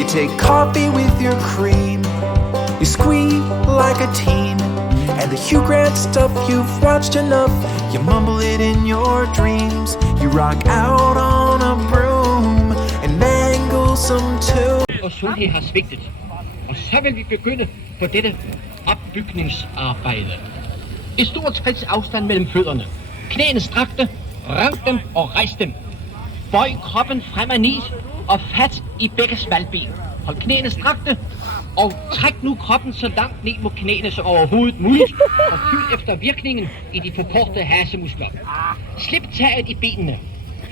You take coffee with your cream, you squeak like a teen, and the Hugh Grant stuff you've watched enough, you mumble it in your dreams. You rock out on a broom and mangle some tune. Og sundhed har svigtet, og så vil vi begynde på dette opbygningsarbejde. Et stort skridts afstand mellem fødderne. Knæene strakte, rank dem og rejs dem. Bøj kroppen frem og ned og fat i begge smalben. Hold knæene strakte og træk nu kroppen så langt ned mod knæene som overhovedet muligt og fyld efter virkningen i de forkortede hasemuskler. Slip taget i benene.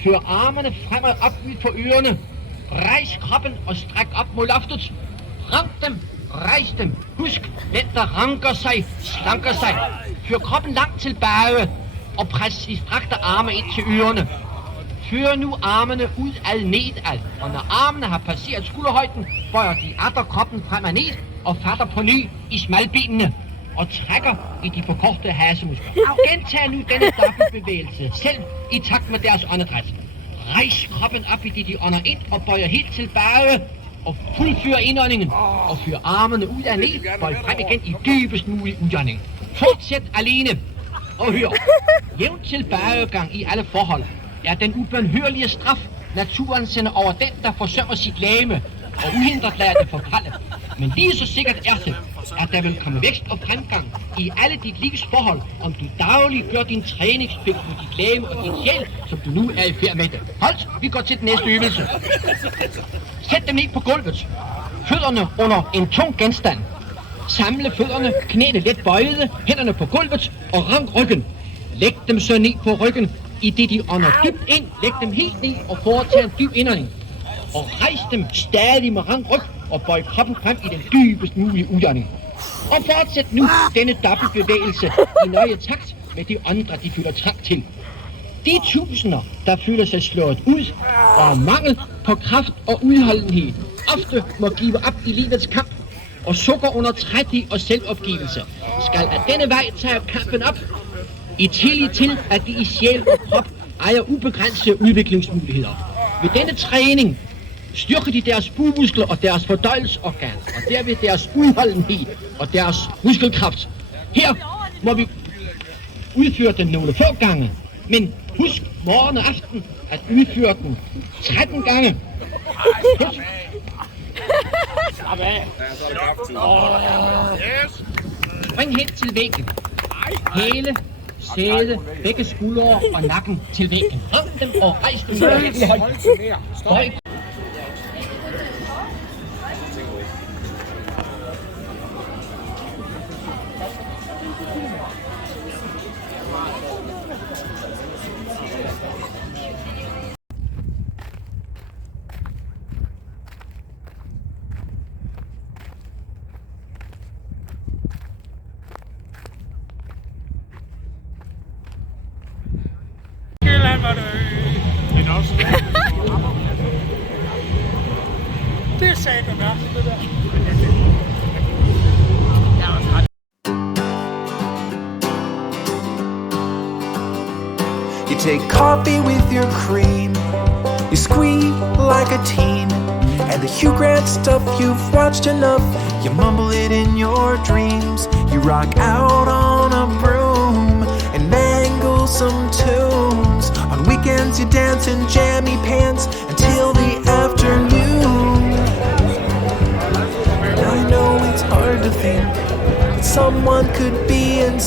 Før armene frem og op ud på ørerne. Rejs kroppen og stræk op mod loftet. Rank dem, rejs dem. Husk, den der ranker sig, slanker sig. Før kroppen langt tilbage og pres de strakte arme ind til ørerne. Før nu armene ud ad nedad, og når armene har passeret skulderhøjden, bøjer de atter kroppen frem og ned og fatter på ny i smalbenene og trækker i de forkortede hasemuskler. Gentag nu denne dobbeltbevægelse, selv i takt med deres åndedræt. Rejs kroppen op i det, de ånder ind og bøjer helt tilbage og fuldfør indåndingen og fyr armene ud af ned, bøj frem igen i dybest mulig udånding. Fortsæt alene og hør. Jævn tilbagegang i alle forhold er den ubønhørlige straf, naturen sender over den, der forsømmer sit lægeme og uhindret lader det forfalde. Men lige så sikkert er det, at der vil komme vækst og fremgang i alle dit livs forhold, om du dagligt gør din træningspligt med dit lægeme og din sjæl, som du nu er i færd med det. Holdt, vi går til den næste øvelse. Sæt dem ned på gulvet. Fødderne under en tung genstand. Samle fødderne, knæene let bøjede, hænderne på gulvet og rank ryggen. Læg dem så ned på ryggen, i det de ånder dybt ind. Læg dem helt ned og foretage en dyb indånding. Og rejs dem stadig med rank ryg og bøj kroppen frem i den dybest mulige udånding. Og fortsæt nu denne dobbeltbevægelse i nøje takt med de andre, de føler trang til. De tusinder, der føler sig slået ud og mangel på kraft og udholdenhed, ofte må give op i livets kamp og sukker under træthed og selvopgivelse, skal af denne vej tage kampen op i tillid til, at de i sjæl og krop ejer ubegrænsede udviklingsmuligheder. Ved denne træning styrker de deres bugmuskler og deres fordøjelsesorgan, og derved deres udholdenhed og deres muskelkraft. Her må vi udføre den nogle få gange, men husk morgen og aften at udføre den 13 gange. Husk. Spring hen til væggen. Hæle, sæde, begge skuldre og nakken til væggen. Rank dem og rejs dem i højden. Men også det er satme mærkeligt, det der. You take coffee with your cream, you squeak like a teen, and the Hugh Grant stuff you've watched enough, you mumble it in your dreams. You rock out on a broom and mangle some tunes. On weekends you dance in jammy pants until the afternoon. And I know it's hard to think that someone could be in